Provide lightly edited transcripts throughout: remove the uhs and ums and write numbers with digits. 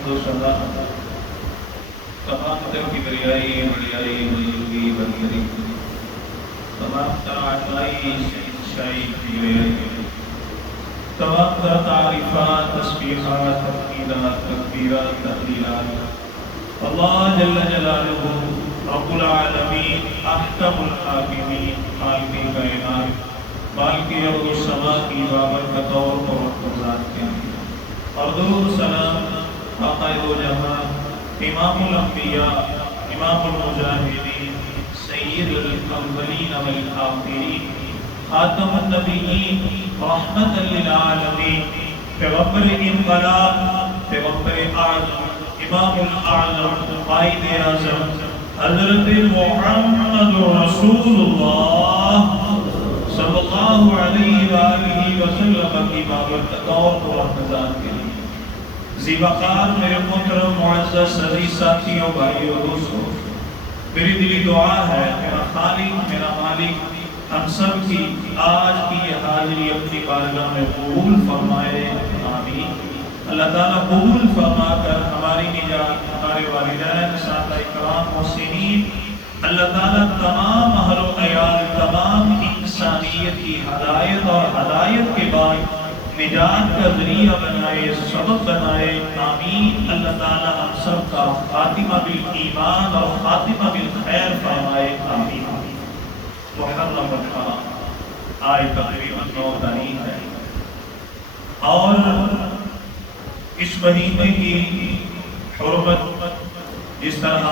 حمد و ثنا تمام تر کبریائی بڑیائی بزرگی برتری تمام تر عطائی شاہی کبریائی تمام تر تعریفات تسبیحات تحمیدات تکبیرات تحلیلات اللہ جل جلالہ رب العالمین احکم الحاکمین خالق کائنات مالک ارض و سما کی بابرکت اور ذات کے اور درود سلام آقا دو جہاں امام الانبیاء امام المجاہدین سید الاولین والآخرین خاتم النبیین رحمت للعالمین پیغمبر انقلاب پیغمبر اعظم امام الاعظم قائد اعظم حضرت محمد رسول اللہ صلی اللہ علیہ وآلہ وسلم کی بابرکت اور رحمتات کے لیے زیبقار میرے محترم معزز صدی ساتھیوں بھائیوں دوستوں، میری دلی دعا ہے میرا خالق میرا مالک ہم سب کی آج کی یہ حاضری اپنی بارگاہ میں قبول فرمائے آمین۔ اللہ تعالیٰ قبول فرما کر ہماری نجات ہمارے والدین ساتھ اکرام محسنین اللہ تعالیٰ تمام اہل و عیال تمام انسانیت کی ہدایت اور ہدایت کے بعد نجات کا ذریعہ بنائے سبب بنائے آمین۔ اللہ تعالیٰ ہم سب کا خاتمہ بالایمان اور خاتمہ بالخیر فرمائے آمین۔ محرم الحرام آج تقریباً 9 تاریخ ہے اور اس مہینے کی حرمت جس طرح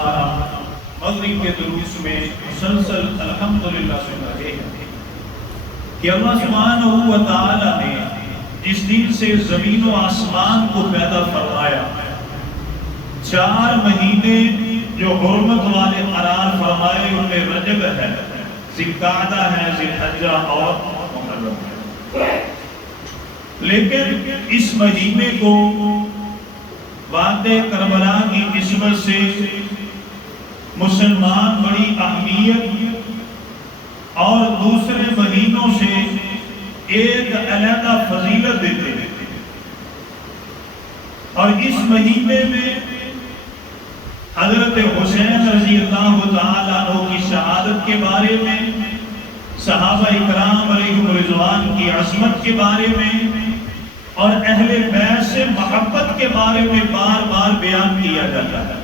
مغرب کے دروس میں مسلسل الحمدللہ سن رہے ہیں کہ اللہ سبحانہ و تعالی نے جس دن سے زمین و آسمان کو پیدا فرمایا 4 مہینے جو حرمت والے قرار فرمائے ان میں رجب ہے، ذوالقعدہ ہے، ذوالحجہ اور محرم ہے، لیکن اس مہینے کو واقعہ کربلا کی نسبت سے مسلمان بڑی اہمیت اور دوسرے مہینوں سے ایک علیحدہ فضیلت دیتے ہیں، اور اس مہینے میں حضرت حسین رضی اللہ تعالیٰ عنہ کی شہادت کے بارے میں، صحابہ اکرام علیہم رضوان کی عظمت کے بارے میں اور اہل بیت سے محبت کے بارے میں بار بار بیان کیا جاتا ہے۔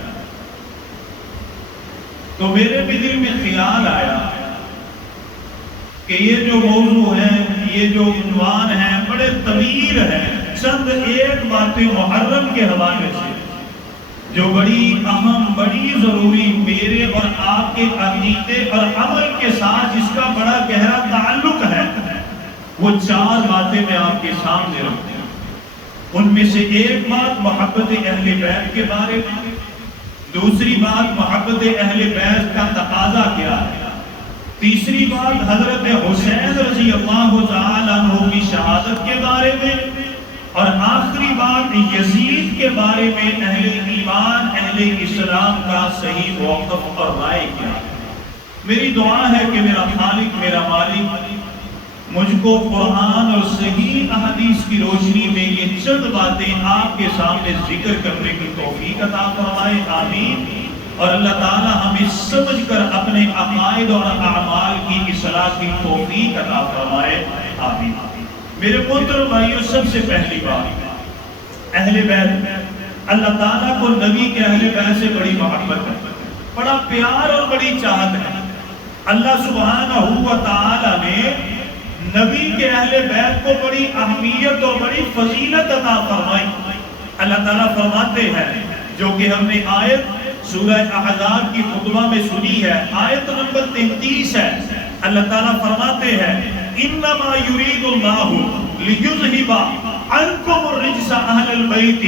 تو میرے بھی دل میں خیال آیا کہ یہ جو موضوع ہے، یہ جو عنوان ہے بڑے طویل ہے، چند ایک باتیں محرم کے حوالے سے جو بڑی اہم بڑی ضروری میرے اور آپ کے عقیدے اور عمل کے ساتھ جس کا بڑا گہرا تعلق ہے، وہ 4 باتیں میں آپ کے سامنے رکھتا ہوں۔ ان میں سے ایک بات محبت اہل بیت کے بارے میں، دوسری بات محبت اہل بیت کا تقاضا کیا ہے، تیسری بات حضرت حسین رضی اللہ تعالی عنہ کی شہادت کے بارے میں، اور آخری بات یزید کے بارے میں اہل ایمان اہل اسلام کا صحیح موقف اور رائے کیا ہے۔ میری دعا ہے کہ میرا خالق میرا مالک مجھ کو قرآن اور صحیح احادیث کی روشنی میں یہ چند باتیں آپ کے سامنے ذکر کرنے کی توفیق عطا فرمائے آمین، اور اللہ تعالیٰ ہمیں سمجھ کر اپنے عقائد اور اعمال کی اصلاح کی توفیق عطا فرمائے آمین۔ میرے محترم بھائیوں، سب سے پہلی بات اہل بیت، اللہ تعالیٰ کو نبی کے اہل بیت سے بڑی محبت ہے، بڑا پیار اور بڑی چاہت ہے۔ اللہ سبحانہ و تعالیٰ نے نبی کے اہل بیت کو بڑی اہمیت اور بڑی فضیلت عطا فرمائی۔ اللہ تعالیٰ فرماتے ہیں، جو کہ ہم نے آیت سورہ احزاب کی خطبہ میں سنی ہے، آیت نمبر 33 ہے، اللہ تعالیٰ فرماتے ہیں انما یرید اللہ لیذہب عنکم الرجس اہل البیت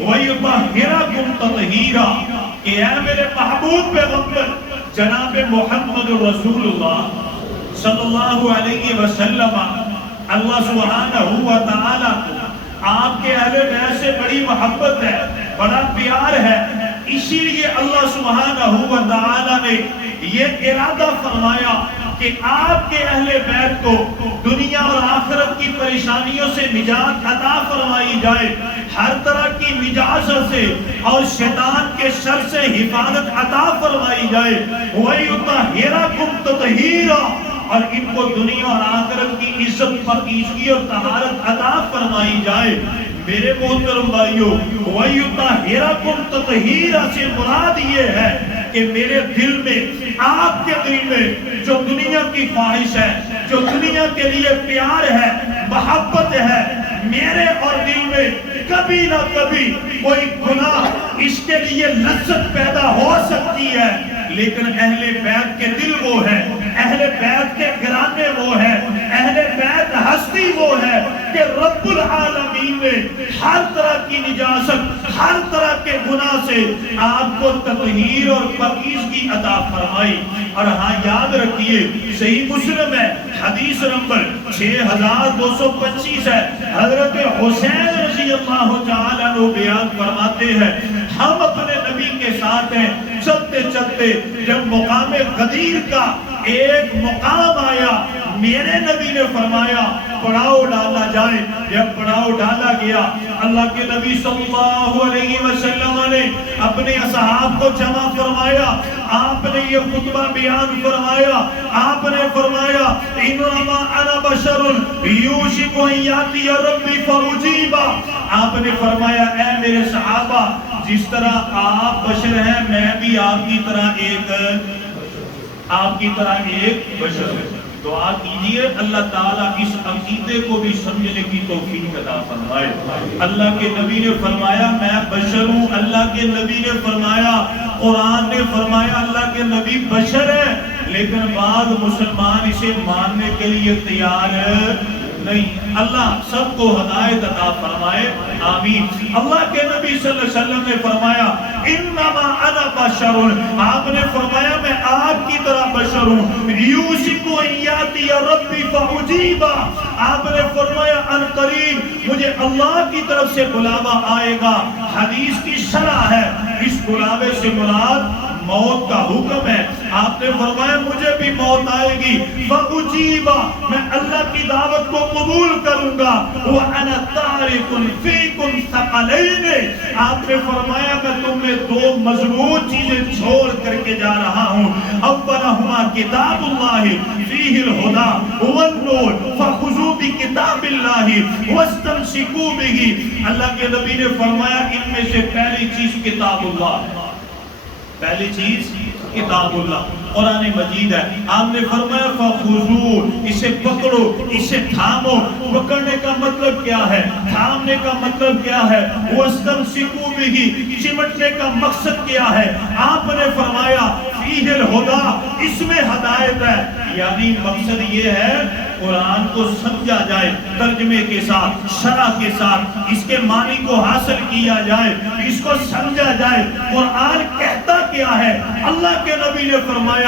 ویطہرکم تطہیرا، کہ اے میرے محبوب پیغمبر جناب محمد رسول اللہ صلی اللہ علیہ وسلم، اللہ سبحانہ و تعالیٰ کو آپ کے اہل بیت سے بڑی محبت ہے، بڑا پیار ہے، اسی لیے اللہ سبحانہ و تعالیٰ نے یہ ارادہ فرمایا کہ آپ کے اہل بیت کو دنیا اور آخرت کی پریشانیوں سے نجات عطا فرمائی جائے، ہر طرح کی نجات نجاست سے اور شیطان کے شر سے حفاظت عطا فرمائی جائے، وَيُطَهِّرَكُمْ تَطْهِيرًا، اور ان کو دنیا اور آخرت کی عزت، پاکیزگی اور طہارت عطا فرمائی جائے۔ میرے محترم بھائیو، وَيُطَهِّرَكُمْ تَطْهِيرًا سے مراد یہ ہے کہ میرے دل میں، آپ کے دل میں جو دنیا کی خواہش ہے، جو دنیا کے لیے پیار ہے، محبت ہے، میرے اور دل میں کبھی نہ کبھی کوئی گناہ اس کے لیے لذت پیدا ہو سکتی ہے، لیکن اہل بیت کے دل وہ ہے، اہل بیت کے گھرانے وہ ہے، اہل بیت ہستی وہ ہے کہ رب العالمین نے ہر طرح کی نجاست، ہر طرح کے گناہ سے آپ کو تطہیر اور پاکیزگی عطا فرمائی۔ اور ہاں یاد رکھیے، صحیح مسلم ہے، حدیث نمبر 6225 ہے، حضرت حسین رضی اللہ تعالیٰ عنہ بیان فرماتے ہیں، ہم اپنے نبی کے ساتھ ہیں، چلتے چلتے جب مقام غدیر کا ایک مقام آیا، میرے نبی نے فرمایا پڑاؤ ڈالا جائے۔ جب پڑاؤ ڈالا گیا، اللہ کے نبی صلی اللہ علیہ وسلم نے اپنے اصحاب کو جمع فرمایا، آپ نے یہ خطبہ بیان فرمایا، آپ نے فرمایا انما انا بشر یوشک ان یاتی ربی فاجیبا، آپ نے فرمایا اے میرے صحابہ، جس طرح آپ بشر ہیں، میں بھی آپ کی طرح ایک بشر ہوں۔ دعا کیجئے اللہ تعالیٰ اس عقیدے کو بھی سمجھنے کی توفیق عطا فرمائے۔ اللہ کے نبی نے فرمایا میں بشر ہوں، اللہ کے نبی نے فرمایا، قرآن نے فرمایا اللہ کے نبی بشر ہے، لیکن بعض مسلمان اسے ماننے کے لیے تیار نہیں۔ اللہ سب کو ہدایت عطا فرمائے، آمین۔ اللہ کے نبی صلی اللہ علیہ وسلم نے فرمایا انما انا بشر، آپ نے فرمایا میں آپ کی طرح بشر ہوں، یوشک ان یاتی ربی فاجیبا، آپ نے فرمایا ان قریب مجھے اللہ کی طرف سے بلاوا آئے گا۔ حدیث کی شرح ہے، اس بلاوے سے مراد موت کا حکم ہے۔ آپ نے فرمایا مجھے بھی موت آئے گی، فاجیبا، میں اللہ کی دعوت کو قبول کروں گا، وانا تارک فیکم ثقلین، آپ نے فرمایا میں تم میں دو مضبوط چیزیں چھوڑ کر کے جا رہا ہوں، اولہما کتاب اللہ فیہ الہدی والنور فخذوا بکتاب اللہ واستمسکوا بہ، اللہ کے نبی نے فرمایا ان میں سے پہلی چیز کتاب اللہ ہے، پہلی چیز کتاب اللہ قرآن مجید ہے۔ آپ نے فرمایا فخذو، اسے پکڑو، اسے تھامو۔ پکڑنے کا مطلب کیا ہے؟ تھامنے کا مطلب کیا ہے؟ واستمسکوا بہ، چمٹنے کا مقصد کیا ہے؟ آپ نے فرمایا فیہ الہدی، اس میں ہدایت ہے، یعنی مقصد یہ ہے قرآن کو سمجھا جائے، ترجمے کے ساتھ، شرح کے ساتھ، اس کے معنی کو حاصل کیا جائے، اس کو سمجھا جائے قرآن کہتا کیا ہے۔ اللہ کے نبی نے فرمایا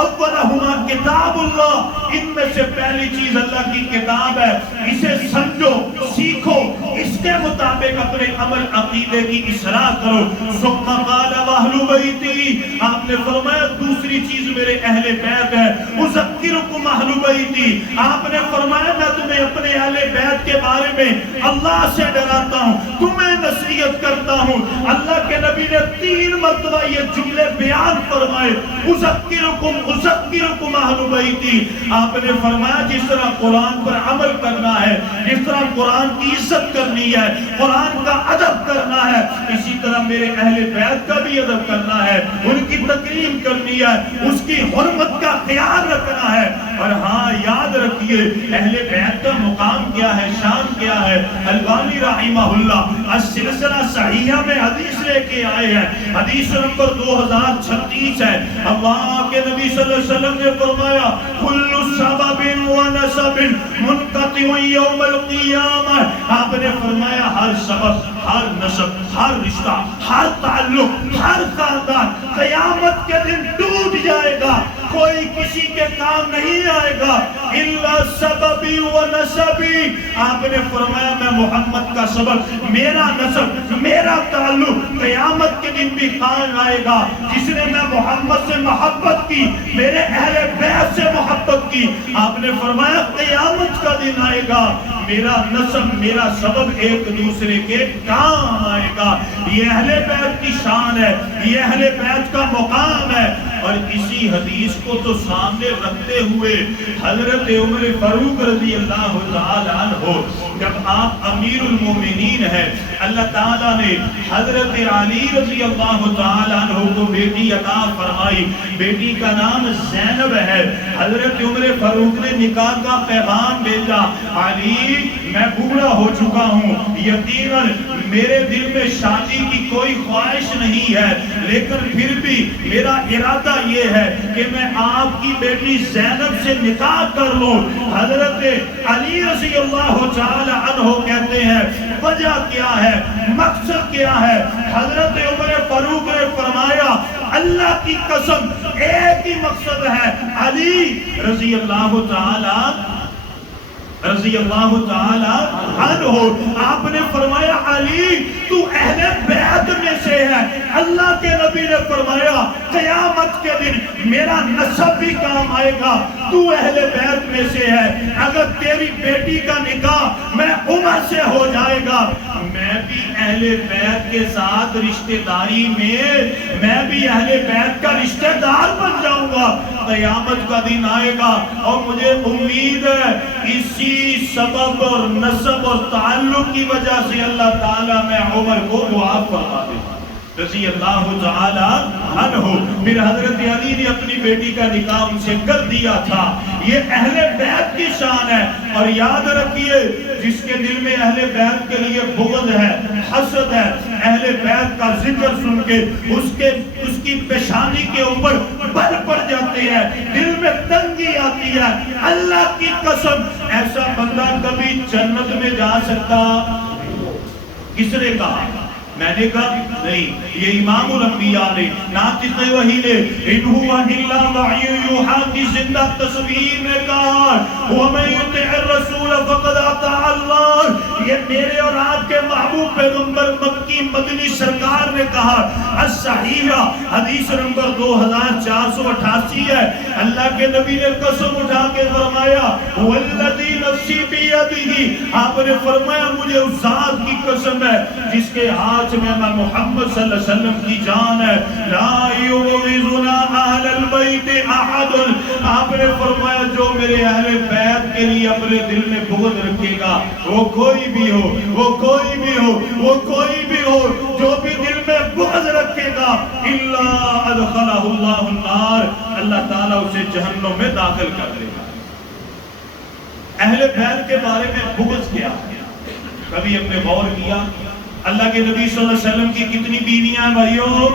اولہما کتاب اللہ، ان میں سے پہلی چیز اللہ کی کتاب ہے، اسے سمجھو، سیکھو، اس کے مطابق اپنے عمل عقیدے کی اصلاح کرو۔ ثم قال واہل بیتی، آپ نے فرمایا دوسری چیز میرے اہل بیت ہے، اذکرکم اہل بیتی، آپ نے فرمایا میں تمہیں اپنے اہل بیت کے بارے میں اللہ سے ڈراتا ہوں، تمہیں نصیحت کرتا ہوں۔ اللہ کے نبی نے 3 مرتبہ یہ جملے بیان فرمائے، اذکرکم اہل بیتی، آپ نے فرمایا جس طرح قرآن پر عمل کرنا ہے، جس طرح قرآن کی عزت کرنی ہے، قرآن کا ادب کرنا ہے، اسی طرح میرے اہل بیت کا بھی ادب کرنا ہے، ان کی تکریم کرنی ہے، اس کی حرمت کا خیال رکھنا ہے۔ اور ہاں یاد رکھیے اہل بیت کا مقام کیا ہے، شان کیا ہے۔ البانی رحمہ اللہ السلسلہ صحیحہ میں حدیث لے کے آئے ہیں، حدیث نمبر 2036 ہے۔ اللہ کے نبی صلی اللہ علیہ وسلم نے فرمایا کل سبب و نسب منقطع یوم القیامہ، آپ نے فرمایا ہر سبب، ہر نسب، ہر رشتہ، ہر تعلق، ہر خاندان قیامت کے دن ٹوٹ جائے گا، کوئی کسی کے کام نہیں آئے گا الا سببی و نسبی، آپ نے فرمایا میں محمد کا سبب، میرا نسب، میرا تعلق قیامت کے دن بھی قائم آئے گا۔ جس نے میں محمد سے محبت کی، میرے اہل بیت سے محبت کی، آپ نے فرمایا قیامت کا دن آئے گا، میرا نسب، میرا سبب ایک دوسرے کے کام آئے گا۔ یہ اہل بیت کی شان ہے، یہ اہل بیت کا مقام ہے۔ اور اسی حدیث کو تو سامنے رکھتے ہوئے حضرت عمر فاروق رضی اللہ تعالیٰ عنہ، جب آپ امیر المومنین ہیں، اللہ تعالیٰ نے حضرت علی رضی اللہ تعالیٰ عنہ کو بیٹی عطا فرمائی، بیٹی کا نام زینب ہے۔ حضرت عمر فاروق نے نکاح کا پیغام بھیجا، علی میں بوڑھا ہو چکا ہوں، یقیناً میرے دل میں شادی کی کوئی خواہش نہیں ہے، لیکن پھر بھی میرا ارادہ یہ ہے کہ میں آپ کی بیٹی زینب سے نکاح کر لوں۔ حضرت علی رضی اللہ تعالی عنہ کہتے ہیں وجہ کیا ہے، مقصد کیا ہے؟ حضرت عمر فاروق نے فرمایا اللہ کی قسم ایک ہی مقصد ہے، علی رضی اللہ تعالی عنہ، آپ نے فرمایا علی تو اہل بیت میں سے ہے۔ اللہ کے نبی نے فرمایا قیامت کے دن میرا نسب بھی کام آئے گا، تو اہل بیت میں سے ہے، اگر تیری بیٹی کا نکاح میں عمر سے ہو جائے گا، میں بھی اہل بیت کے ساتھ رشتہ داری میں بھی اہل بیت کا رشتہ دار بن جاؤں گا۔ قیامت کا دن آئے گا اور مجھے امید ہے اسی سبب اور نسب اور تعلق کی وجہ سے اللہ تعالیٰ میں عمر کو معاف فرما دے رضی اللہ تعالی عنہ۔ پھر حضرت علی نے اپنی بیٹی کا نکاح ان سے کر دیا تھا۔ یہ اہل بیت کی شان ہے، اور یاد رکھیے جس کے دل میں اہل بیت کے لیے بغض ہے، حسد ہے، اہل بیت کا ذکر سن کے اس کی پیشانی کے اوپر بل پڑ جاتے ہیں، دل میں تنگی آتی ہے، اللہ کی قسم ایسا بندہ کبھی جنت میں جا سکتا؟ کس نے کہا؟ میں نے کہا نہیں، یہ امام الانبیاء نے، ناطق وحی نے، انہو اہلا وحی یوحا کی زندہ تصویر میں کہا وَمَن يُطِعِ الرَّسُولَ فَقَدْ أَطَاعَ اللَّهَ، یہ میرے اور آپ کے محبوب پیغمبر مکی مدنی سرکار نے کہا۔ الصحیحہ حدیث نمبر 2488 ہے، اللہ کے نبی نے قسم اٹھا کے فرمایا وَالَّذِي نَفْسِي بِيَدِهِ، آپ نے فرمایا مجھے اس ذات کی قسم ہے جس کے ہاتھ میں محمد صلی اللہ علیہ وسلم کی جان ہے، لا یغضنا اہل البیت احد، آپ نے فرمایا جو میرے اہل بیت کے لیے اپنے دل میں بغض رکھے گا، وہ کوئی بھی ہو، وہ کوئی بھی ہو، وہ کوئی بھی ہو، جو بھی دل میں بغض رکھے گا الا ادخلہ اللہ النار، اللہ تعالیٰ اسے جہنم میں داخل کر دے گا۔ اہل بیت کے بارے میں بغض کیا ہے؟ کبھی ہم نے غور کیا؟ اللہ کے نبی صلی اللہ علیہ وسلم کی کتنی بیویاں ہیں بھائیو؟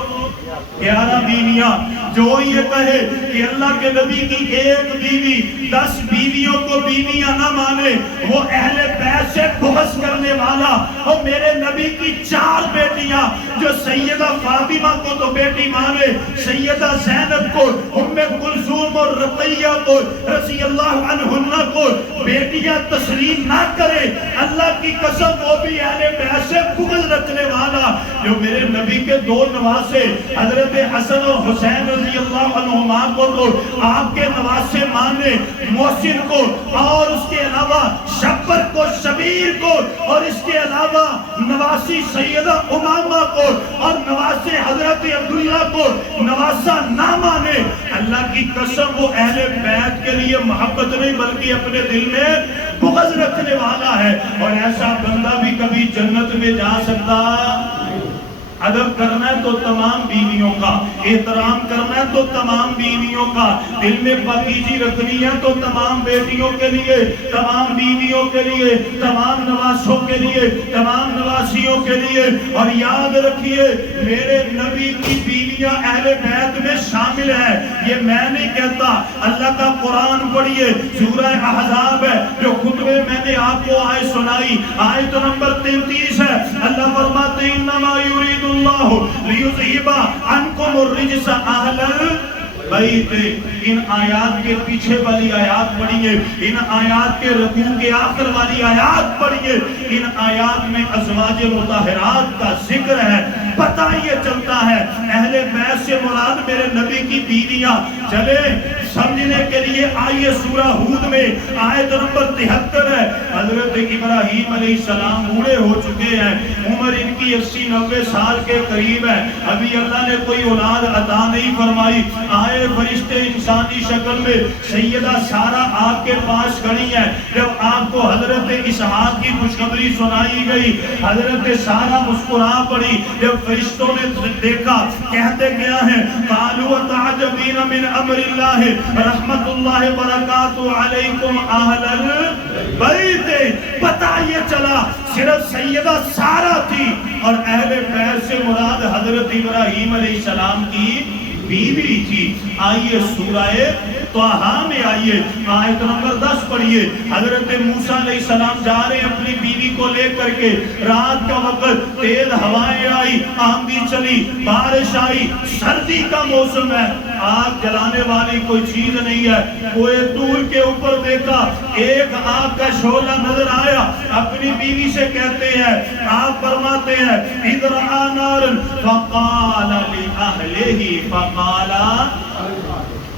11 بیویاں۔ جو یہ کہے کہ اللہ کے نبی کی ایک بیوی 10 بیویوں کو بیویاں نہ مانے، وہ اہل بیت سے بغض کرنے والا۔ اور میرے نبی کی 4 بیٹیاں جو سیدہ فاطمہ کو تو بیٹی مانے، سیدہ زینب کو، ام کلثوم اور رقیہ کو رضی اللہ عنہن کو بیٹیاں تسلیم نہ کرے، اللہ کی قسم وہ بھی اہل بیت سے بغض رکھنے والا۔ جو میرے نبی کے 2 نواسے حضرت حسن اور حسین رضی اللہ عنہما کو تو آپ کے نواسے مانے، محسن کو، اور اس کے علاوہ شبر کو، شبیر کو، اور اس کے علاوہ نواسی سیدہ امامہ کو اور نواسے حضرت عبداللہ کو نواسہ نہ مانے، اللہ کی قسم وہ اہل بیت کے لیے محبت نہیں بلکہ اپنے دل میں بغض رکھنے والا ہے۔ اور ایسا بندہ بھی کبھی جنت میں جا سکتا؟ ادب کرنا ہے تو تمام بیویوں کا، احترام کرنا ہے تو تمام بیویوں کا، دل میں پاکیزگی رکھنی ہے تو تمام بیٹیوں کے لیے، تمام بیویوں کے لیے، تمام نواسوں کے لیے، تمام نواسیوں کے لیے۔ اور یاد رکھیے میرے نبی کی بیویاں اہل بیت میں شامل ہیں، یہ میں نہیں کہتا، اللہ کا قرآن پڑھیے، سورہ احزاب ہے جو خطبے میں نے آپ کو آیت سنائی، آیت نمبر 33 ہے، اللہ فرماتے ہیں انما یرید اللہ لیذہب عنکم الرجس اہل البیت۔ ان آیات کے پیچھے والی آیات پڑھیے، ان آیات کے رکوع کے آخر والی آیات پڑھیے، ان آیات میں ازواج مطہرات کا ذکر ہے۔ پتہ یہ چلتا ہے اہل بیت سے مراد میرے نبی کی بیویاں۔ چلے سمجھنے کے لیے آئیے سورہ ہود میں آیت نمبر 73 ہے. حضرت ابراہیم علیہ السلام بوڑھے ہو چکے ہیں, عمر ان کی 80-90 سال کے قریب ہے, ابھی اللہ نے کوئی اولاد عطا نہیں فرمائی. آئے فرشتے انسانی شکل میں, سیدہ سارہ آپ کے پاس کھڑی ہے. جب آپ کو حضرت اسحاق کی خوشخبری سنائی گئی, حضرت سارہ مسکرا پڑی. جب فرشتوں نے دیکھا, کہتے کیا ہیں, قالوا تعجبین من امر اللہ رحمت اللہ برکاتہ علیکم اہل البیت. پتہ یہ چلا صرف سیدہ سارہ تھی اور اہل بیت سے مراد حضرت ابراہیم علیہ السلام کی بیوی تھی. آئیے سورہ طٰہٰ میں آئیے, آیت نمبر 10 پڑھیے. حضرت موسیٰ علیہ السلام جا رہے ہیں اپنی بیوی کو لے کر کے, رات کا وقت تیز ہوائیں آئی, آندھی چلی, بارش آئی, سردی کا موسم ہے, آگ جلانے والی کوئی چیز نہیں ہے. کوئی دور کے اوپر دیکھا, ایک آگ کا شعلہ نظر آیا. اپنی بیوی سے کہتے ہیں, آپ فرماتے ہیں, اِذْ رَأَىٰ نَارًا فَقَالَ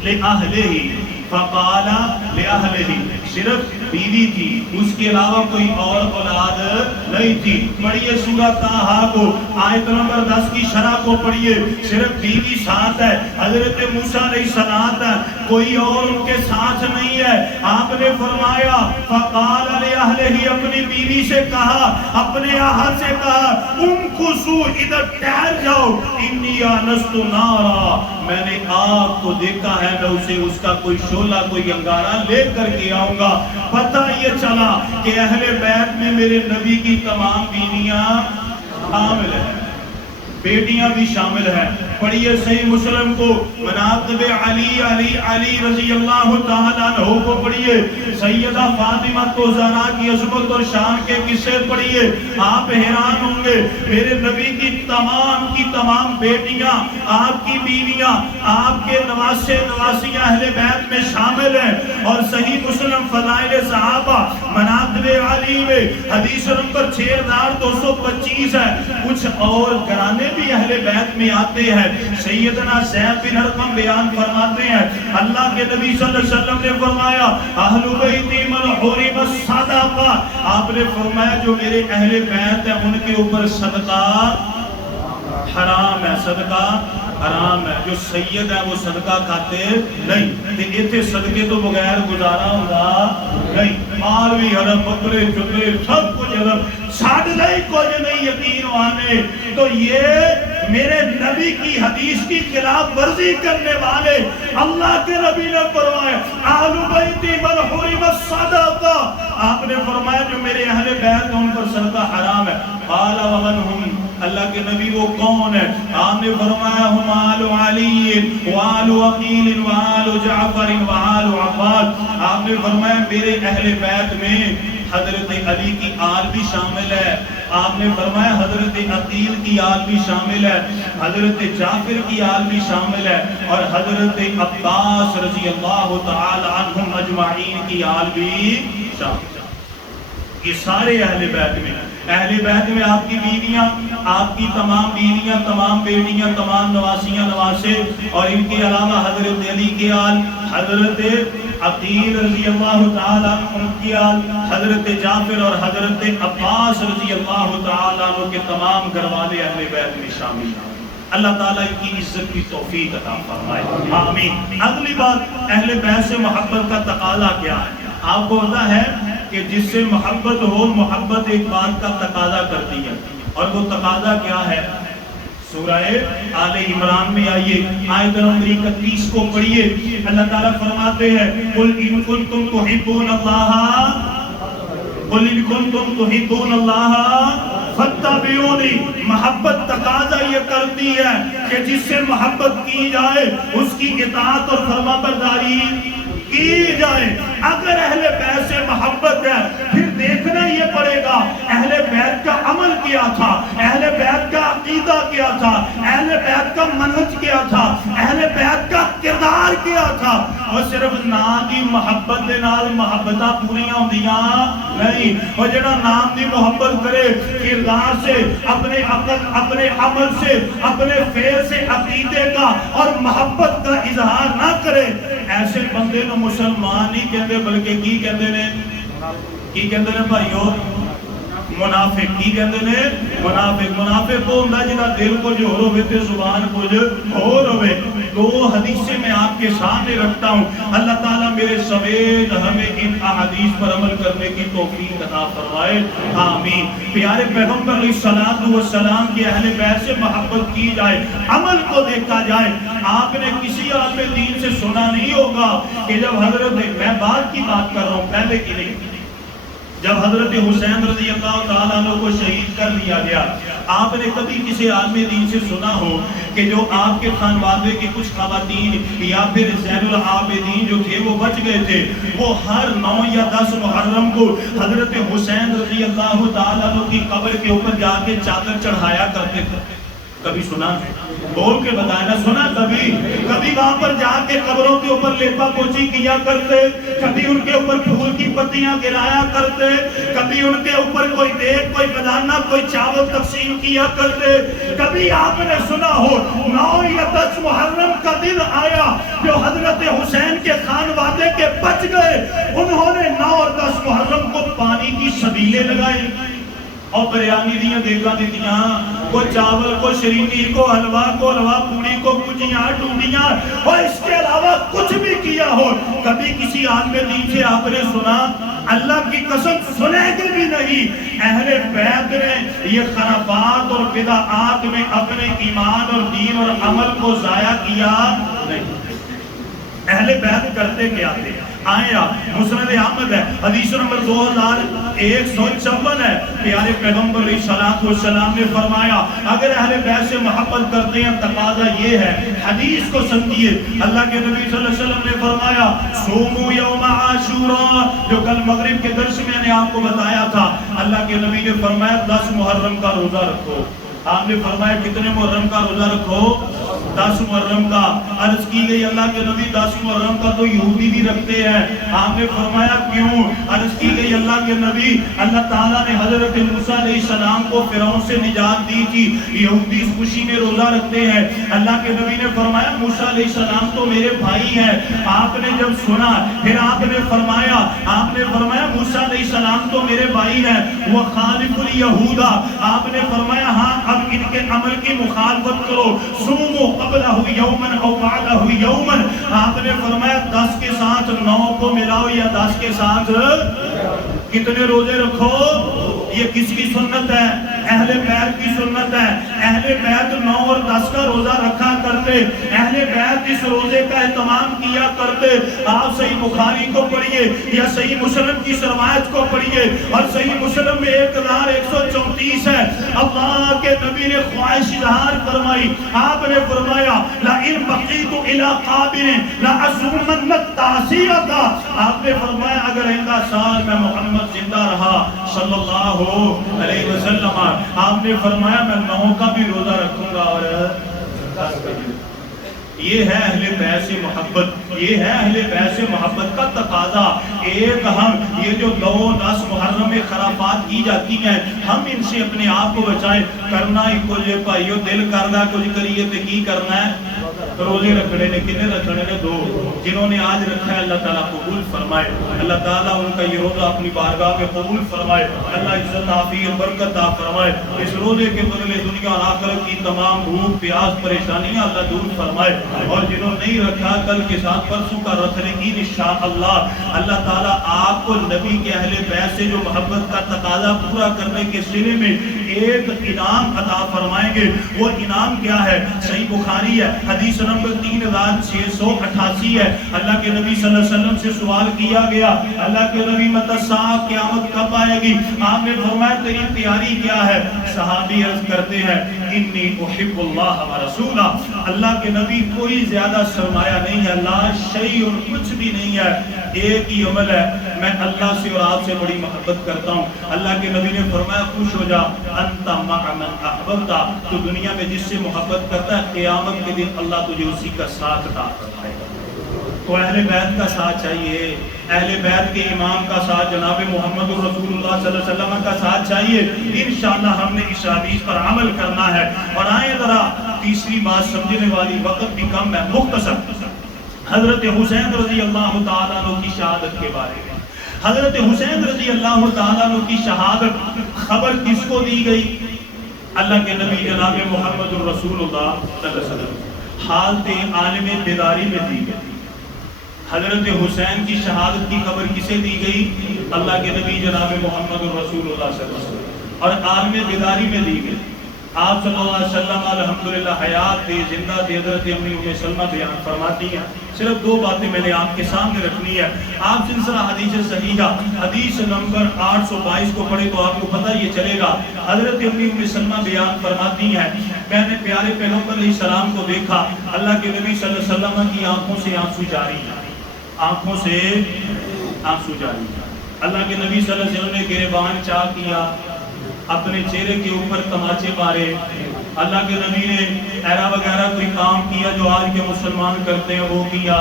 لِأَهْلِهِ فقال لأهله. صرف بیوی تھی, اس کے علاوہ کوئی اور اولاد نہیں تھی. پڑھیے سورہ طٰہٰ کو, آیت نمبر 10 کی شرح کو پڑھیے. صرف بیوی ساتھ ہے, حضرت موسیٰ علیہ السلام ہے, کوئی اور ان کے ساتھ نہیں ہے. آپ نے فرمایا فقال لأهله, اپنی بیوی سے کہا, اپنے اہل سے کہا, امکثوا, ادھر ٹھہر جاؤ, انی آنست نارا, میں نے آگ کو دیکھا ہے, میں اسے اس کا کوئی شعلہ کوئی انگارہ لے کر کے آؤں گا. پتہ یہ چلا کہ اہل بیت میں میرے نبی کی تمام بیویاں شامل ہیں, بیٹیاں بھی شامل ہیں. پڑھیے صحیح مسلم کو, مناقب علی رضی اللہ تعالیٰ عنہ کو پڑھیے. سیدہ فاطمہ زہرا کی عظمت اور شان کے قصے پڑھیے, آپ حیران ہوں گے. میرے نبی کی تمام بیٹیاں, آپ کی بیویاں, آپ کے نواسے نواسیاں اہل بیت میں شامل ہیں. اور صحیح مسلم فضائل صحابہ مناقب علی میں حدیث نمبر 6225 ہے. کچھ اور گھرانے بھی اہل بیت میں آتے ہیں. سیدنا زید بن ارقم بیان فرماتے ہیں, اللہ کے نبی صلی اللہ علیہ وسلم نے فرمایا, اہل بیتی من حرم الصدقہ, آپ نے فرمایا جو میرے اہل بیت ہیں ان کے اوپر صدقہ حرام ہے, صدقہ حرام ہے. جو سید ہے وہ صدقہ کھاتے نہیں, ایتھے صدقے تو بغیر گزارا ہوگا نہیں. مال بھی حرام, بکرے چکرے سب کچھ حرام, ساڑھ نہیں کوئی نہیں یقین آنے. تو یہ میرے نبی کی حدیث کی خلاف ورزی کرنے والے, اللہ کے نبی نے فرمایا اہل بیتی من حرم الصدقہ, آپ نے فرمایا جو میرے اہل بیت ان پر صدقہ حرام ہے. قال ومن هم, اللہ کے نبی وہ کون ہے؟ آپ نے فرمایا ہم آل علی وآل عقیل وآل جعفر وآل عباد. آپ نے فرمایا میرے اہل بیت میں حضرت علی کی آل بھی شامل ہے, آپ نے فرمایا حضرت عقیل کی آل بھی شامل ہے, حضرت جعفر کی آل بھی شامل ہے, اور حضرت عباس رضی اللہ تعالی عنہم اجمعین کی آل بھی شامل ہے. یہ سارے اہل بیت میں, اہل بیت میں آپ کی بیویاں, آپ کی تمام بیویاں, تمام بیٹیاں, تمام نواسیاں نواسے, اور ان کے علاوہ حضرت علی کے آل, حضرت عقیل رضی اللہ تعالیٰ عنہ کی آل, حضرت جعفر اور حضرت عباس رضی اللہ تعالیٰ عنہ کے تمام گھر والے اہل بیت میں شامل ہیں. اللہ تعالیٰ ان کی عزت کی توفیق عطا فرمائے, آمین. اگلی بات, اہل بیت سے محبت کا تقاضا کیا ہے؟ آپ کو پتہ ہے کہ جس سے محبت ہو, محبت ایک بات کا تقاضا کرتی ہے, اور وہ تقاضا کیا ہے؟ سورہ آل عمران میں آئیے, آیت نمبر 31 کو پڑھیے. اللہ تعالیٰ فرماتے ہیں قُلْ إِن كُنْتُمْ تُحِبُّونَ اللَّهَ قُلْ إِن كُنْتُمْ تُحِبُّونَ اللَّهَ فَاتَّبِعُونِی. محبت تقاضا یہ کرتی ہے کہ جس سے محبت کی جائے اس کی اطاعت اور فرمانبرداری کی جائے. اگر اہل بیت سے محبت ہے پھر دیکھنا یہ پڑے گا اہل بیت کا عمل کیا تھا, اہل بیت کا عقیدہ کیا تھا, اہل بیت کا منہج کیا تھا, اہل بیت کا کردار کیا تھا. اور صرف نام کی محبت دے نال محبتاں پوریاں ہوندیاں نہیں. اور جڑا نام دی محبت کرے کردار سے, اپنے عقل, اپنے عمل سے, اپنے فعل سے عقیدے کا اور محبت کا اظہار نہ کرے, ایسے بندے نو مسلمان نہیں کہتے بلکہ کی کہتے نے بھائیو منافق کی کہتے ہیں منافق وہ ہوندا جہاں دل کچھ ہور ہوے تے زبان کچھ ہور ہوے. دو حدیثیں میں آپ کے سامنے رکھتا ہوں. اللہ تعالیٰ میرے سمیت ہمیں ان احادیث پر عمل کرنے کی توفیق عطا فرمائے, آمین. پیارے پیغمبر علیہ السلام کے اہل بیت سے محبت کی جائے, عمل کو دیکھا جائے. آپ نے کسی عالم دین سے سنا نہیں ہوگا کہ جب حضرت, میں بعد کی بات کر رہا ہوں پہلے کی نہیں, جب حضرت حسین رضی اللہ تعالیٰ عنہ کو شہید کر دیا گیا, آپ نے کبھی کسی عالم دین سے سنا ہو کہ جو آپ کے خانوادے کی کچھ خواتین یا پھر زین العابدین جو تھے وہ بچ گئے تھے, وہ ہر 9 یا 10 محرم کو حضرت حسین رضی اللہ تعالیٰ عنہ کی قبر کے اوپر جا کے چادر چڑھایا کرتے تھے؟ کبھی سنا؟ بول کے بتایا نا, سنا کبھی وہاں پر جا کے قبروں کے اوپر لیپا پوچھی کیا کرتے, کبھی ان کے اوپر پھول کی پتیاں گرایا کرتے, کبھی ان کے اوپر کوئی دیگ, کوئی بنانا, کوئی چاول تقسیم کیا کرتے. کبھی آپ نے سنا ہو 9 یا 10 محرم کا دن آیا جو حضرت حسین کے خانوادے کے بچ گئے, انہوں نے 9 اور 10 محرم کو پانی کی سبیلیں لگائی اور بریانی دیاں دیگاں دیتیاں, کو چاول, کو شرینی, کو حلوہ, پوڑی, کو کجیاں, ٹوڑیاں, اور اس کے علاوہ کچھ بھی کیا ہو. کبھی کسی عالم دین سے آپ نے سنا؟ اللہ کی قسم سنے گے بھی نہیں. اہل بیت نے یہ خرافات اور بدعات میں اپنے ایمان اور دین اور عمل کو ضائع کیا نہیں. اہل بیت کرتے کیا تھے؟ آیا مسند احمد ہے, حدیث نمبر 2154 ہے. پیارے پیغمبر علیہ السلام نے فرمایا اگر اہل بیت سے محبت کرتے ہیں تقاضا یہ ہے, حدیث کو سمجھیے. اللہ کے نبی صلی اللہ علیہ وسلم نے فرمایا صوموا یوم عاشوراء, جو کل مغرب کے درس میں نے آپ کو بتایا تھا. اللہ کے نبی نے فرمایا 10 محرم کا روزہ رکھو. آپ نے فرمایا کتنے محرم کا روزہ رکھو؟ 10 محرم کا. عرض کی گئی اللہ کے نبی 10 محرم کا تو یہودی بھی رکھتے ہیں. آپ نے فرمایا کیوں؟ عرض کی گئی اللہ کے نبی, اللہ تعالیٰ نے حضرت موسیٰ علیہ السلام کو فرعون سے نجات دی تھی, یہودی اس خوشی میں روزہ رکھتے ہیں. اللہ کے نبی نے فرمایا موسیٰ علیہ السلام تو میرے بھائی ہیں. آپ نے جب سنا پھر آپ نے فرمایا موسیٰ علیہ السلام تو میرے بھائی ہیں, وہ خالف الیہودا. آپ نے فرمایا ہاں اب ان کے عمل کی مخالفت کرو, صوموا قبلہ یومن او بعدہ یومن. آپ نے فرمایا 10 کے ساتھ 9 کو ملاؤ یا 10 کے ساتھ کتنے روزے رکھو. یہ کس کی سنت ہے؟ اہل بیت کی سنت ہے. اہل بیت 9 اور 10 کا روزہ رکھا کرتے, اہل بیت اس روزے کا اہتمام کیا کرتے. آپ صحیح بخاری کو پڑھیے یا صحیح مسلم کی روایت کو پڑھیے, اور صحیح مسلم میں 1134 ہے. اللہ کے نبی نے خواہش اظہار فرمائی. آپ نے فرمایا لئن بقیت الی قابل لأصومن التاسیۃ. آپ نے فرمایا اگر آئندہ سال میں محمد زندہ رہا صلی اللہ علیہ وسلم, آپ نے فرمایا میں 9 کا بھی روزہ رکھوں گا اور 10 کا بھی. یہ ہے اہل بیت سے محبت, یہ ہے اہل بیت سے محبت کا تقاضا. ایک ہم یہ جو 9 10 محرم میں خرافات کی جاتی ہیں, ہم ان سے اپنے آپ کو بچائیں. کرنا ہی کچھ بھائیو دل کرنا کچھ کریے تو کی کرنا ہے. روزے رکھنے نے کتنے رکھنے نے 2. جنہوں نے آج رکھا ہے اللہ تعالیٰ قبول فرمائے. اللہ تعالیٰ ان کا یہ روزہ اپنی بارگاہ میں قبول فرمائے. اللہ عزت عافیت برکت عطا فرمائے. اس روزے کے بدلے دنیا اور آخرت کی تمام بھوک پیاس پریشانیاں اللہ دور فرمائے. اور جنہوں نے نہیں رکھا کل کے ساتھ پرسوں کا رکھنے کی انشاءاللہ اللہ تعالیٰ آپ کو نبی کے اہل بیت سے جو محبت کا تقاضا پورا کرنے کے سلسلے میں ایک انعام عطا فرمائیں گے. وہ انعام کیا ہے؟ صحیح بخاری ہے, حدیث نمبر 3688 ہے. اللہ کے نبی صلی اللہ علیہ وسلم سے سوال کیا گیا, اللہ کے نبی متی الساعہ, قیامت کب آئے گی؟ آپ نے فرمایا تیری تیاری کیا ہے؟ صحابی عرض کرتے ہیں انی احب اللہ و رسولہ. اللہ کے نبی کوئی زیادہ سرمایہ نہیں ہے, لا شیء اور کچھ بھی نہیں ہے, ایک ہی عمل ہے, میں اللہ سے اور آپ سے بڑی محبت کرتا ہوں. اللہ کے نبی نے فرمایا خوش ہو جا, انت مع من احببت, تو دنیا میں جس سے محبت کرتا ہے قیامت کے دن اللہ تجھے اسی کا ساتھ عطا فرمائے گا. تو اہل بیت کا ساتھ چاہیے, اہل بیت کے امام کا ساتھ جناب محمد رسول اللہ صلی اللہ علیہ وسلم کا ساتھ چاہیے. انشاءاللہ ہم نے اس حدیث پر عمل کرنا ہے. اور آئیں ذرا تیسری بات سمجھنے والی, وقت بھی کم ہے, حضرت حسین رضی اللہ تعالیٰ عنہ کی شہادت کے بارے میں. حضرت حسین رضی اللہ تعالیٰ عنہ کی شہادت خبر کس کو دی گئی؟ اللہ کے نبی جناب محمد الرسول اللہ صلی اللہ علیہ وسلم حالت عالم بیداری میں دی گئی. حضرت حسین کی شہادت کی خبر کسے دی گئی؟ اللہ کے نبی جناب محمد الرسول اللہ صلی اللہ علیہ وسلم اور عالم بیداری میں دی گئی. آپ صلی اللہ علیہ وسلم الحمدللہ حیات تھے، زندہ تھے. حضرت ام سلمہ بیان فرماتی ہیں. صرف دو باتیں میں نے آپ کے سامنے رکھنی ہے. آپ سلسلہ حدیث صحیحہ حدیث نمبر 822 کو پڑھے تو آپ کو پتہ یہ چلے گا. حضرت ام سلمہ بیان فرماتی ہیں میں نے پیارے پیغمبر علیہ السلام کو دیکھا، اللہ کے نبی صلی اللہ علیہ وسلم کی آنکھوں سے آنسو جاری ہیں، آنکھوں سے آنسو جاری ہیں. اللہ کے نبی صلی اللہ علیہ وسلم نے گریبان چاک کیا، اپنے چہرے کے اوپر تماچے مارے. اللہ کے نبی نے ایرا وغیرہ کوئی کام کیا جو آج کے مسلمان کرتے ہیں وہ کیا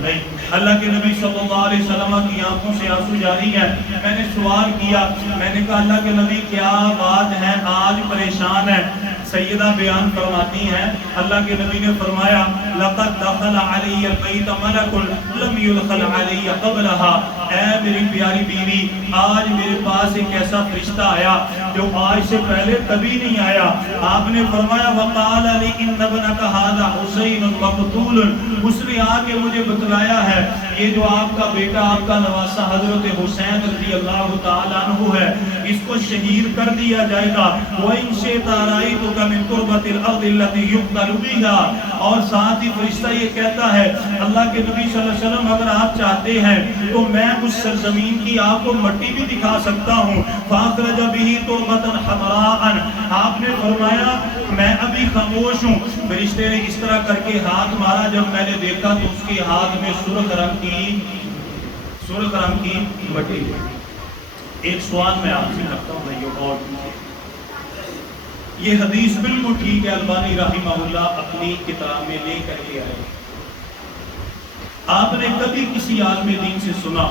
نہیں. اللہ کے نبی صلی اللہ علیہ وسلم کی آنکھوں سے آنسو جاری ہے. میں نے سوال کیا، میں نے کہا اللہ کے نبی کیا بات ہے، آج پریشان ہے؟ سیدہ بیان فرماتی ہیں اللہ کے نبی نے فرمایا لقد دخل علی البیت ملک لم يدخل علی قبلها. اے میری پیاری بیوی، آج میرے پاس ایک ایسا فرشتہ آیا جو آج سے پہلے کبھی نہیں آیا. آپ نے فرمایا وقال لی ان ابنک ھذا حسین مقتول. اس نے آ کے مجھے بتلایا ہے یہ جو آپ کا بیٹا، آپ کا نواسہ حضرت حسین رضی اللہ تعالیٰ عنہ ہے، اس کو شہید کر دیا جائے گا. وَإِن شِئْتَ رَأَيْتُكَ مِن قُرْبَةِ الْأَرْضِ الَّتِي يُقْتَلُ بِهَا. اور ساتھ ہی فرشتہ یہ کہتا ہے اللہ کے نبی صلی اللہ علیہ وسلم اگر آپ چاہتے ہیں تو میں اس سرزمین کی آپ کو مٹی بھی دکھا سکتا ہوں. فَأَخْرَجَ بِهِ تُرْبَةً حَمْرَاءً. آپ نے فرمایا میں ابھی خاموش ہوں. فرشتے نے اس طرح کر کے ہاتھ مارا، جب میں نے دیکھا تو اس کے ہاتھ میں سرخ رنگ کی مٹی. ایک سوال میں آپ سے کرتا ہوں بھائیو، اور یہ حدیث بالکل ٹھیک ہے، البانی رحمہ اللہ اپنی کتاب میں لے کر کے آئے. آپ نے کبھی کسی عالم دین سے سنا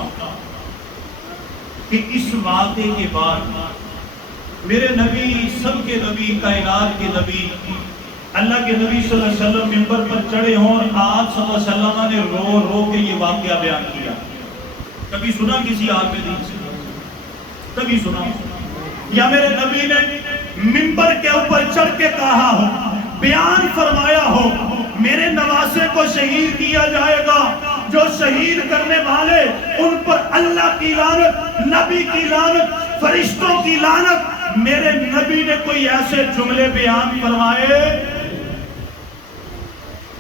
کہ اس واقعے کے بعد میرے نبی، سب کے نبی، کائنات کے نبی، اللہ کے نبی صلی اللہ علیہ وسلم منبر پر چڑھے ہوں اور آپ صلی اللہ علیہ وسلم نے رو رو کے یہ واقعہ بیان کیا؟ کبھی سنا کسی عالم دین سے؟ کبھی سنا؟ یا میرے نبی نے منبر کے اوپر چڑھ کے کہا ہو، بیان فرمایا ہو میرے نواسے کو شہید کیا جائے گا، جو شہید کرنے والے ان پر اللہ کی لعنت، نبی کی لعنت، فرشتوں کی لعنت؟ میرے نبی نے کوئی ایسے جملے بیان فرمائے؟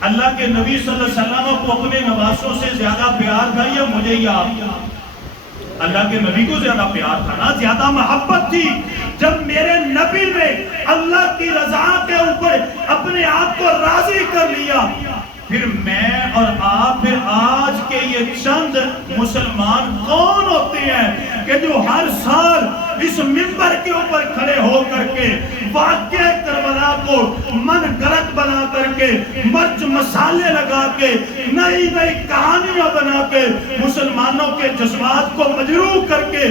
اللہ کے نبی صلی اللہ علیہ وسلم کو اپنے نواسوں سے زیادہ پیار تھا یا مجھے یا آپ کو؟ اللہ کے نبی کو زیادہ پیار تھا نا، زیادہ محبت تھی. جب میرے نبی نے اللہ کی رضا کے اوپر اپنے آپ کو راضی کر لیا، پھر میں اور آپ، پھر آج کے یہ چند مسلمان کون ہوتے ہیں کہ جو ہر سال اس منبر کے اوپر کھڑے ہو کر کے واقعہ کربلا کو من گھڑت بنا کر کے، مرچ مسالے لگا کے، نئی نئی کہانیاں بنا کے، مسلمانوں کے جذبات کو مجروح کر کے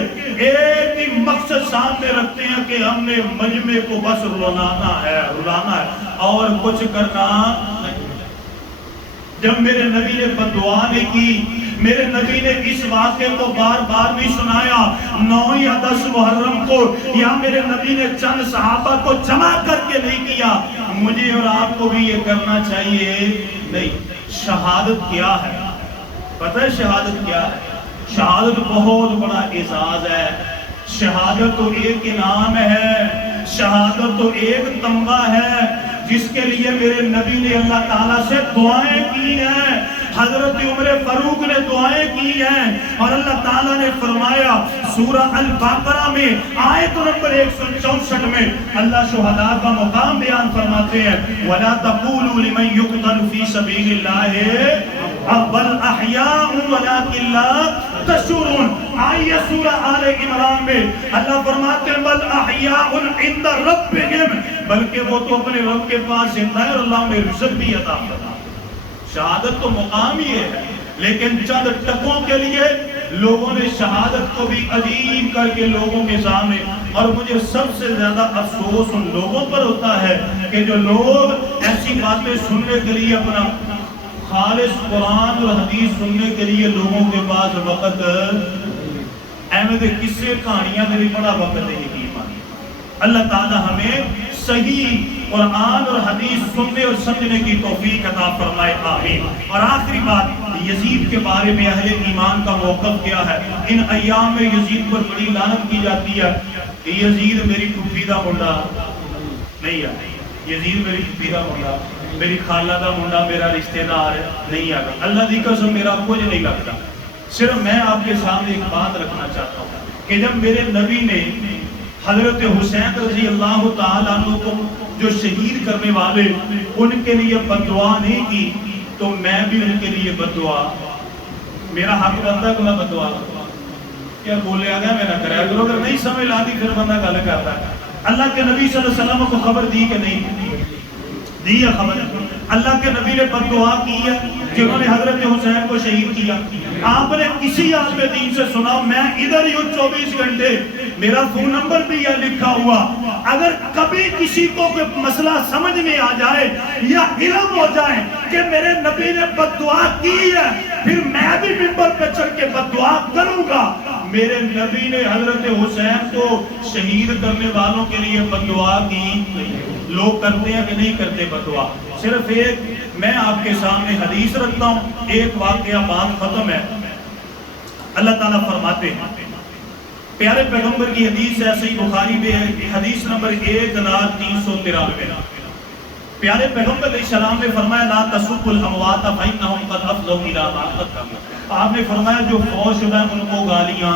ایک ہی مقصد سامنے رکھتے ہیں کہ ہم نے مجمع کو بس رلانا ہے اور کچھ کرنا نہیں. جب میرے نبی نے بددعا نہیں کی، میرے نبی نے اس واقعے کو بار بار نہیں سنایا 9 یا 10 محرم کو، یا میرے نبی نے چند صحابہ کو جمع کر کے نہیں کیا، مجھے اور آپ کو بھی یہ کرنا چاہیے نہیں. شہادت کیا ہے؟ پتہ ہے شہادت کیا ہے؟ شہادت بہت بڑا اعزاز ہے. شہادت تو ایک انعام ہے، شہادت تو ایک تمغہ ہے جس کے لیے میرے نبی نے اللہ تعالیٰ سے دعائیں کی ہیں. حضرت عمر فاروق نے دعائیں کی ہیں اور اللہ تعالیٰ نے فرمایا سورہ البقرہ میں آیت نمبر 164 میں اللہ شہداء کا مقام بیان فرماتے ہیں وَلَا تَقُولُوا لِمَنْ يُقْتَلُ فِي سَبِيلِ اللَّهِ بَلْ أَحْيَاءٌ وَلَكِنْ لَا تَشْعُرُونَ. آئیے سورہ آل عمران میں اللہ فرماتے ہیں بَلْ أَحْيَاءٌ عِنْدَ رَبِّهِمْ، بلکہ وہ تو اپنے رب کے پاس زندہ ہے اور اللہ میں رزق بھی عطا کرتا. شہادت تو مقام ہی ہے، لیکن چند ٹکوں کے لیے لوگوں نے شہادت کو بھی عظیم کر کے لوگوں کے سامنے. اور مجھے سب سے زیادہ افسوس ان لوگوں پر ہوتا ہے کہ جو لوگ ایسی باتیں سننے کے لیے اپنا خالص قرآن اور حدیث سننے کے لیے لوگوں کے پاس وقت احمد قصے کہانیاں میں بھی بڑا وقت ہے یقین مانی۔ اللہ تعالی ہمیں صحیح قرآن اور حدیث سننے اور سمجھنے کی توفیق عطا فرمائے، آمین۔ اور آخری بات یزید کے بارے میں اہل ایمان کا موقف کیا ہے؟ ان ایام میں یزید پر بڑی لعنت کی جاتی ہے کہ یزید میری پھوپھی دا منڈا نہیں ہے، یزید میری پھوپھی دا منڈا، میری خالہ دا منڈا میرا رشتہ دار نہیں آگا۔ اللہ دی قسم میرا کچھ نہیں لگتا، صرف میں آپ کے سامنے ایک بات رکھنا چاہتا ہوں کہ جب میرے نبی نے حضرت حسین رضی اللہ تعالیٰ عنہ کو جو شہید کرنے والے ان کے لیے بددعا نہیں کی تو میں بھی ان کے لیے بددعا، میرا حق بنتا کہ میں بددعا کیا بولے آگیا میں نہ کرے، اگر نہیں سمجھ لاتی پھر بندہ گل کرتا ہے۔ اللہ کے نبی صلی اللہ علیہ وسلم کو خبر دی کہ نہیں دی ہے خبر؟ اللہ کے نبی نے بددعا کی ہے جنہوں نے حضرت حسین کو شہید کیا۔ آپ نے کسی عالم دین سے سنا میں ادھر ہی 24 گھنٹے میرا فون نمبر بھی ہے لکھا ہوا، اگر کبھی کسی کو کوئی مسئلہ سمجھ میں آ جائے یا علم ہو جائے کہ میرے نبی نے بددعا کی ہے پھر میں بھی منبر پہ چڑھ کے بددعا کروں گا۔ میرے نبی نے حضرت حسین کو شہید کرنے والوں کے لیے بددعا کی۔ لوگ کرتے ہیں کہ نہیں کرتے بددعا؟ صرف ایک میں آپ کے سامنے حدیث رکھتا ہوں، ایک واقعہ بات ختم ہے۔ اللہ تعالیٰ فرماتے ہیں پیارے پیغمبر کی حدیث ہے، صحیح بخاری میں حدیث نمبر 1393، پیارے پیغمبر علیہ السلام نے فرمایا لا تسبوا الاموات فانهم قد افضوا الى ما قدموا۔ آپ نے فرمایا جو فوت شدہ ہیں ان کو گالیاں،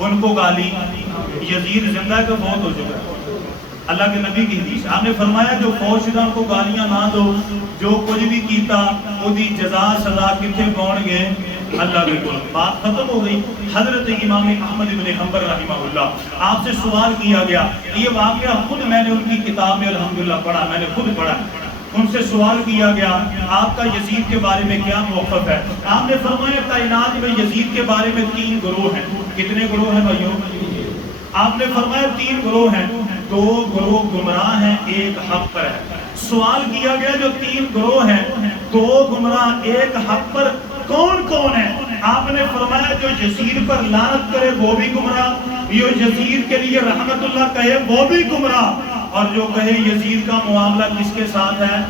ان کو گالی، یزید زندہ ہے کہ فوت ہو چکا ہے؟ اللہ کے نبی کی حدیث آپ نے فرمایا جو فوت شدہ ان کو گالیاں نہ دو، جو کچھ بھی کیتا وہ دی جزا سزا کتنے پہنچ گئے اللہ کے قرب۔ بات ختم ہو گئی۔ حضرت امام احمد بن حنبل رحمہ اللہ آپ سے سوال کیا گیا، یہ واقعہ خود میں نے ان کی کتاب میں الحمدللہ پڑھا، میں نے خود پڑھا، ان سے سوال کیا گیا آپ کا یزید کے بارے میں کیا موقف ہے؟ آپ نے فرمایا کائنات میں یزید کے بارے میں 3 گروہ ہیں۔ کتنے گروہ ہیں بھائیوں؟ آپ نے فرمایا 3 گروہ ہیں، 2 گروہ گمراہ ہیں، 1 حق پر ہے۔ سوال کیا گیا جو 3 گروہ ہیں، 2 گمراہ 1 حق پر، کون کون ہے؟ آپ نے فرمایا جو یزید پر لعنت کرے وہ بھی گمراہ، جو یزید کے لیے رحمت اللہ کہے وہ بھی گمراہ، اور جو کہے یزید کا معاملہ کس کے ساتھ ہے؟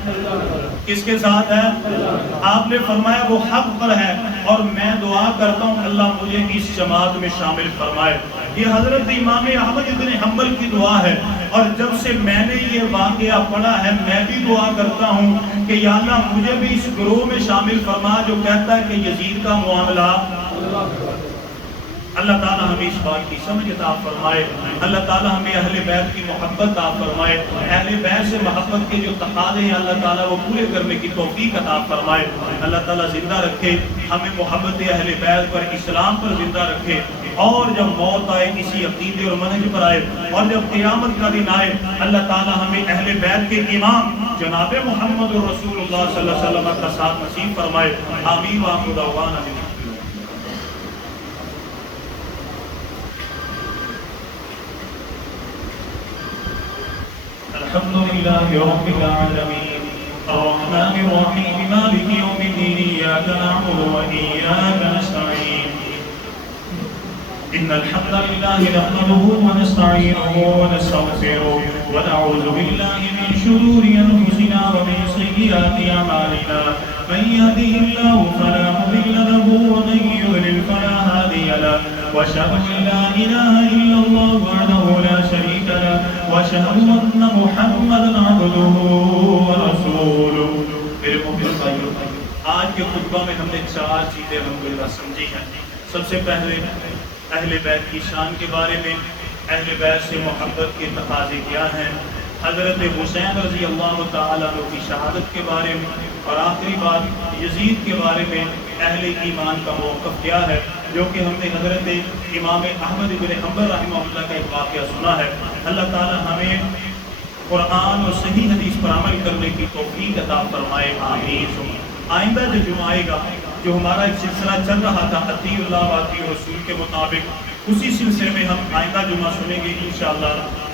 کس کے ساتھ ہے؟ آپ نے فرمایا وہ حق پر ہے، اور میں دعا کرتا ہوں اللہ مجھے اس جماعت میں شامل فرمائے۔ یہ حضرت امام احمد بن حنبل کی دعا ہے، اور جب سے میں نے یہ واقعہ پڑھا ہے میں بھی دعا کرتا ہوں کہ یا اللہ مجھے بھی اس گروہ میں شامل فرما جو کہتا ہے کہ یزید کا معاملہ۔ اللہ تعالیٰ ہمیں اس بات کی سمجھ عطا فرمائے، اللہ تعالیٰ ہمیں اہل بیت کی محبت عطا فرمائے، اہل بیت سے محبت کے جو تقاضے ہیں اللہ تعالیٰ وہ پورے کرنے کی توفیق عطا فرمائے۔ اللہ تعالیٰ زندہ رکھے ہمیں محبت اہل بیت پر، اسلام پر زندہ رکھے، اور جب موت آئے کسی عقیدے اور منہج پر آئے، اور جب قیامت کا دن آئے اللہ تعالیٰ ہمیں اہل بیت کے امام جناب محمد رسول اللہ صلی اللہ علیہ وسلم کا ساتھ نصیب فرمائے۔ آمین وآخر دعوانا الحمد لله رب العالمين الرحمن الرحيم مالك يوم الدين إياك نعبد وإياك نستعين إن الحمد لله نحمده ونستعينه ونستغفره ونعوذ بالله من شرور أنفسنا ومن سيئات أعمالنا من يهده الله فلا مضل له ومن يضلل فلا هادي له وأشهد أن لا إله إلا الله وحده لا شريك له وأشهد أن محمدا عبده ورسوله۔ میرے محترم بھائیو، آج کے خطبہ میں ہم نے 4 چیزیں الحمدللہ سمجھی ہیں۔ سب سے پہلے اہل بیت کی شان کے بارے میں، اہل بیت سے محبت کے تقاضے کیا ہیں، حضرت حسین رضی اللہ تعالیٰ عنہ کی شہادت کے بارے میں، اور آخری بات یزید کے بارے میں اہل ایمان کا موقف کیا ہے، جو کہ ہم نے حضرت امام احمد بن حنبل رحمہ اللہ کا ایک واقعہ سنا ہے۔ اللہ تعالیٰ ہمیں قرآن اور صحیح حدیث پر عمل کرنے کی توفیق عطا فرمائے، آمین۔ آئندہ جو جمعہ آئے گا، جو ہمارا ایک سلسلہ چل رہا تھا اطیع اللہ و اطیع رسول کے مطابق، اسی سلسلے میں ہم آئندہ جمعہ سنیں گے انشاءاللہ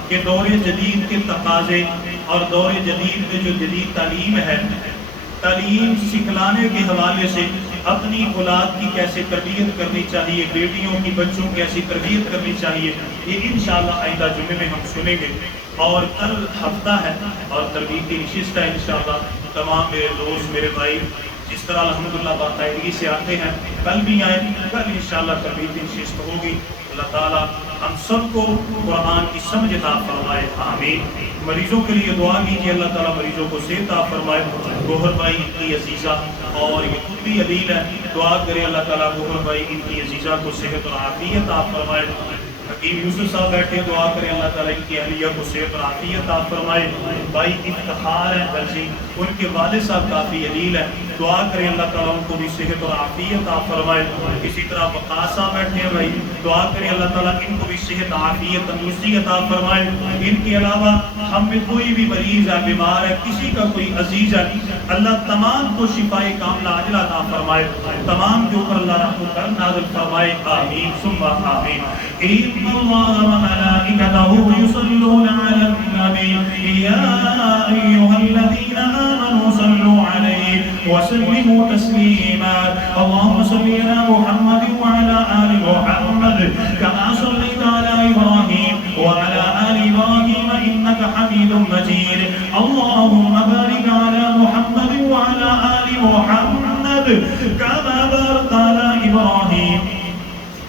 کہ دور جدید کے تقاضے اور دور جدید میں جو جدید تعلیم ہے، تعلیم سکھلانے کے حوالے سے اپنی اولاد کی کیسے تربیت کرنی چاہیے، بیٹیوں کی بچوں کی کیسی تربیت کرنی چاہیے، یہ انشاءاللہ آئندہ جمعے میں ہم سنیں گے۔ اور کل ہفتہ ہے اور تربیتی نشست ہے انشاءاللہ۔ تمام میرے دوست میرے بھائی جس طرح الحمدللہ باقاعدگی سے آتے ہیں کل بھی آئے، کل انشاءاللہ تربیتی نشست ہوگی۔ اللہ تعالیٰ ہم سب کو قرآن کی سمجھ عطا فرمائے، آمین۔ مریضوں کے لیے دعا کیجیے، اللہ تعالیٰ مریضوں کو صحت عطا فرمائے۔ گوہر بھائی ان کی عزیزہ اور یہ خود بھی علیل ہے، دعا کرے اللہ تعالیٰ گوہر بھائی ان کی عزیزہ کو صحت اور عافیت عطا فرمائے۔ حکیم یوسف صاحب بیٹھے، دعا کریں اللہ تعالیٰ ان کی اہلیہ کو صحت اور عافیت عطا فرمائے۔ بھائی افتخار ہے درزی، ان کے والد صاحب کافی علیل ہے، دعا کریں اللہ تعالیٰ ان کو بھی صحت اور عافیت عطا فرمائے۔ اسی طرح وقاص صاحب بیٹھے ہیں بھائی، دعا کریں اللہ تعالیٰ ان کو بھی صحت عافیت تندرستی عطا فرمائے۔ ان کے علاوہ ہم میں کوئی بھی مریض ہے، بیمار ہے، کسی کا کوئی عزیز ہے، اللہ تمام کو شفائے کاملہ عاجلہ عطا فرمائے، تمام کے اوپر اللہ رحم و کرم نازل فرمائے، آمین ثم آمین۔ ان اللہ وملائکتہ یصلون علی النبی یا ایھا الذین آمنوا صلوا علیہ وسلموا تسلیما اللهم صل علی محمد وعلى آل محمد كما صليت على إبراهيم وعلى آل إبراهيم إنك حميد مجيد اللهم بارك على محمد وعلى آل محمد كما باركت على إبراهيم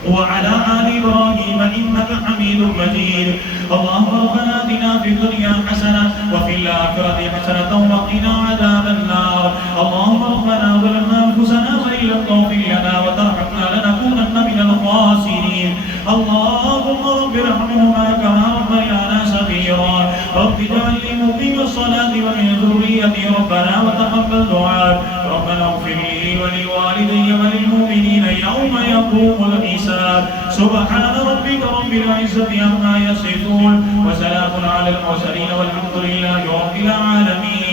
وعلى آل إبراهيم إنك حميد مجيد اللهم ربنا آتنا في الدنيا حسنة وفي الآخرة حسنة وقنا عذاب النار اللهم ربنا ظلمنا أنفسنا وإن لم تغفر لنا وترحمنا لنكونن من الخاسرين اللهم رب ارحمهما كما ربيانا صغيرا رب اجعلني مقيم الصلاة ومن ذريتي ربنا وتقبل دعاء ربنا اغفر لي ولوالدي وللمؤمنين يوم يقوم الحساب سبحان ربك رب العزة عما يصفون وسلام على المرسلين والحمد لله رب العالمين